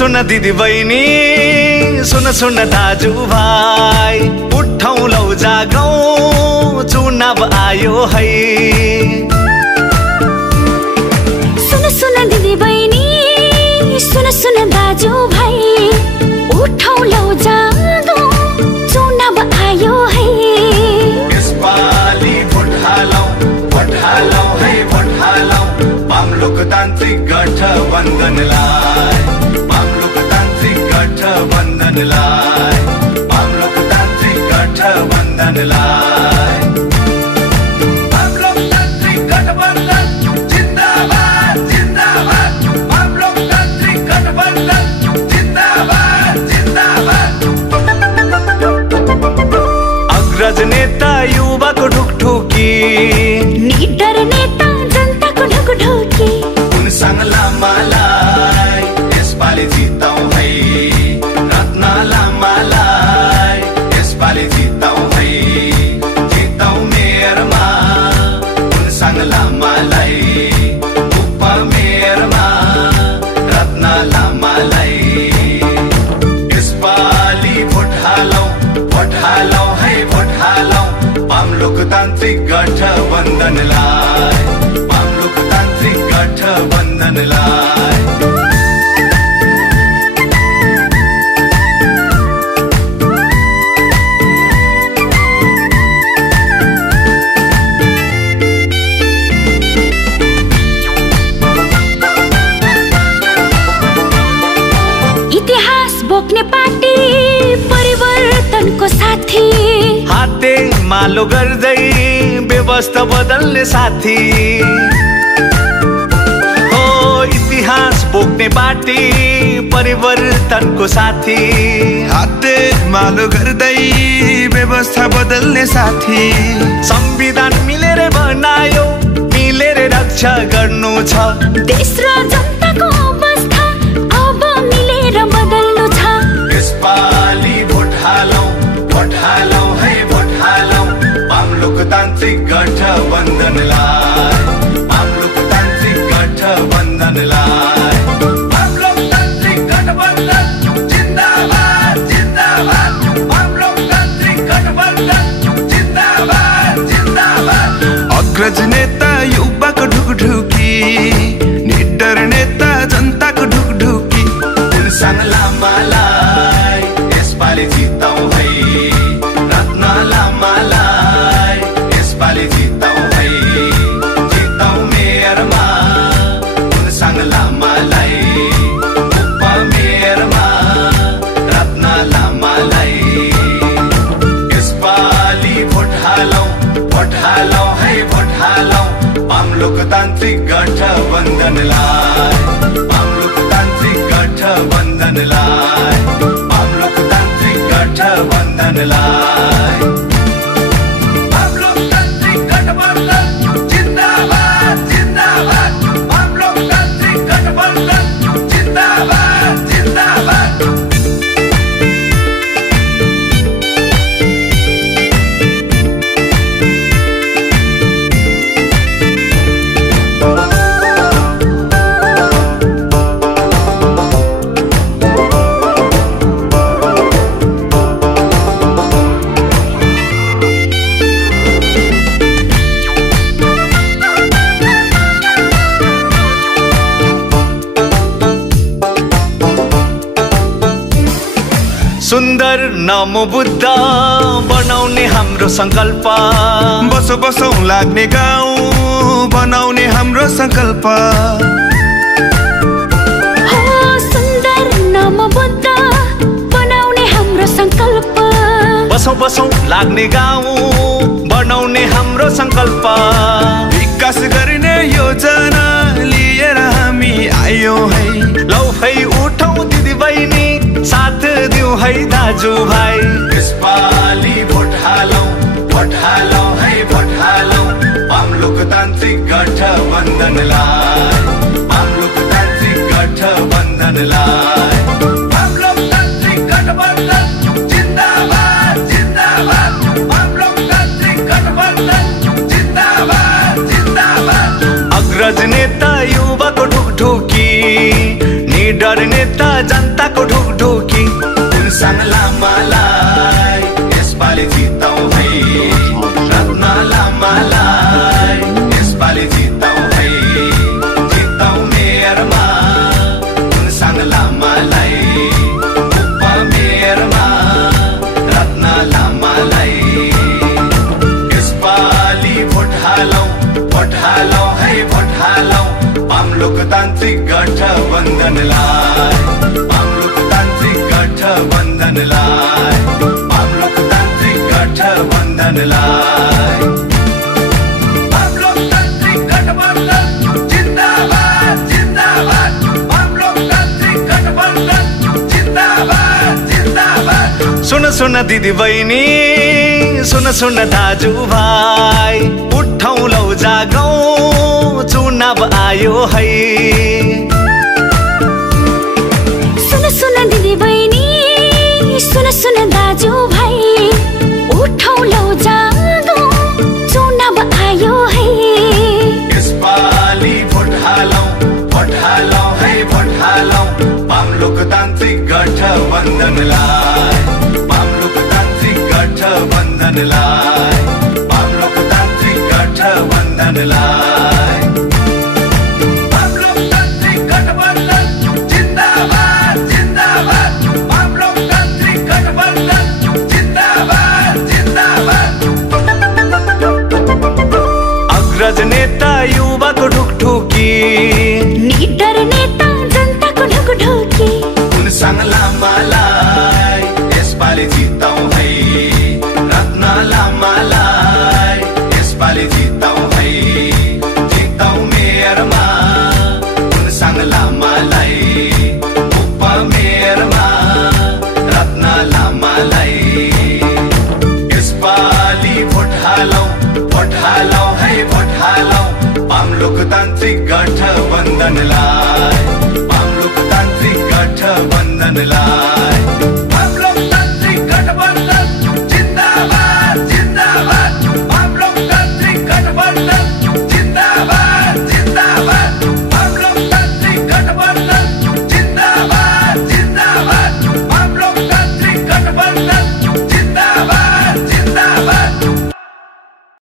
सुन दिदी बहिनी, सुन दाजु भाइ, उठौँ लौ जागौँ चुनाव आयो है। सुन दिदी बहिनी, सुन दाजु भाइ, उठौँ लौ जागौँ चुनाव आयो है। यसपालि भोट हालौँ है, भोट हालौँ वाम लोकतान्त्रिक गठबन्धनलाई, वाम लोकतान्त्रिक गठबन्धनलाई, वाम लोकतान्त्रिक गठबन्धनलाई। वाम लोकतान्त्रिक गठबन्धन जिन्दाबाद जिन्दाबाद, वाम लोकतान्त्रिक गठबन्धन जिन्दाबाद जिन्दाबाद। अग्रज नेता युवाको ढुकढुकी, निडर नेता जनताको ढुकढुकी, उनसँग लामालाई यसपालि जिताउँ है, रत्न लामालाई यसपालि जिताउँ है, जिताउँ मेयरमा उनसँग लामालाई, उपमेयरमा रत्न लामालाई। यसपालि भोट हालौँ है, भोट हालौँ वाम लोकतान्त्रिक गठबन्धनलाई, वाम लोकतान्त्रिक गठबन्धनलाई। इतिहास बोक्ने पार्टी परिवर्तनको साथी, हाते मालो गर्दै व्यवस्था बदल्ने साथी। हो इतिहास बोक्ने पार्टी परिवर्तनको साथी, हाते मालो गर्दै व्यवस्था बदल्ने साथी। संविधान मिलेर बनायो, मिलेर रक्षा गर्नु छ, देश र जनताको अवस्था अब मिलेर बदल्नु छ। यसपालि भोट हालौँ है, भोट हालौँ वाम लोकतान्त्रिक गठबन्धनलाई, वाम लोकतान्त्रिक गठबन्धनलाई। वाम लोकतान्त्रिक गठबन्धन जिन्दाबाद जिन्दाबाद, वाम लोकतान्त्रिक गठबन्धन जिन्दाबाद जिन्दाबाद। अग्रज नेता युवाको ढुकढुकी, निडर नेता जनताको ढुकढुकी, उनसँग लामालाई यसपालि जिताउँ है, रत्न लामालाई यसपालि जिताउँ है, जिताउँ मेयरमा उनसँग लामालाई, उपमेयरमा रत्न लामालाई। यसपालि भोट हालौँ है, भोट हालौँ वाम लोकतान्त्रिक गठबन्धनलाई, वाम लोकतान्त्रिक गठबन्धनलाई, वाम लोकतान्त्रिक गठबन्धनलाई। वाम लोकतान्त्रिक गठबन्धन जिन्दाबाद जिन्दाबाद, वाम लोकतान्त्रिक गठबन्धन जिन्दाबाद जिन्दाबाद। सुन्दर नमो बुद्ध बनाउने हाम्रो संकल्प, बसो बसौँ लाग्ने गाउँ बनाउने हाम्रो संकल्प। हो सुन्दर नमो बुद्ध बनाउने हाम्रो संकल्प, बसौँ लाग्ने गाउँ बनाउने हाम्रो संकल्प। विकास गर्ने योजना लिएर हामी आयो है, लौ है उठौँ दिदी बहिनी, साथ दिउँ है दाजु भाइ। यसपालि भोट हालौँ है, भोट हालौँ वाम लोकतान्त्रिक गठबन्धनलाई, वाम लोकतान्त्रिक गठबन्धनलाई। वाम लोकतान्त्रिक गठबन्धन जिन्दाबाद जिन्दाबाद, वाम लोकतान्त्रिक गठबन्धन जिन्दाबाद जिन्दाबाद। अग्रज नेता युवाको ढुकढुकी, निडर नेता जनता गठबन्धनलाई वाम लोकतान्त्रिक गठबन्धन जिन्दाबाद जिन्दाबाद वाम लोकतान्त्रिक गठबन्धन जिन्दाबाद जिन्दाबाद सुन सुन दिदी बहिनी सुन सुन दाजु भाइ उठौँ लौ जागौँ चुनाव आयो है सुन सुन दिदी बहिनी सुन सुन दाजु भाइ उठौँ लौ जागौँ चुनाव आयो है यसपालि भोट हालौँ है भोट हालौँ वाम लोकतान्त्रिक गठबन्धनलाई वाम लोकतान्त्रिक गठबन्धनलाई वाम लोकतान्त्रिक गठबन्धनलाई वाम लोकतान्त्रिक गठबन्धन जिन्दाबाद जिन्दाबाद वाम लोकतान्त्रिक गठबन्धन जिन्दाबाद जिन्दाबाद अग्रज नेता युवाको ढुकढुकी निडर नेता जनताको ढुकढुकी उनसँग लामालाई यसपालि जिताउँ है रत्न लामालाई यसपालि जिताउँ है जिताउँ मेयरमा उनसँग लामालाई उपमेयरमा रत्न लामालाई यसपालि भोट हालौँ है भोट हालौँ वाम लोकतान्त्रिक गठबन्धनलाई वाम लोकतान्त्रिक गठबन्धनलाई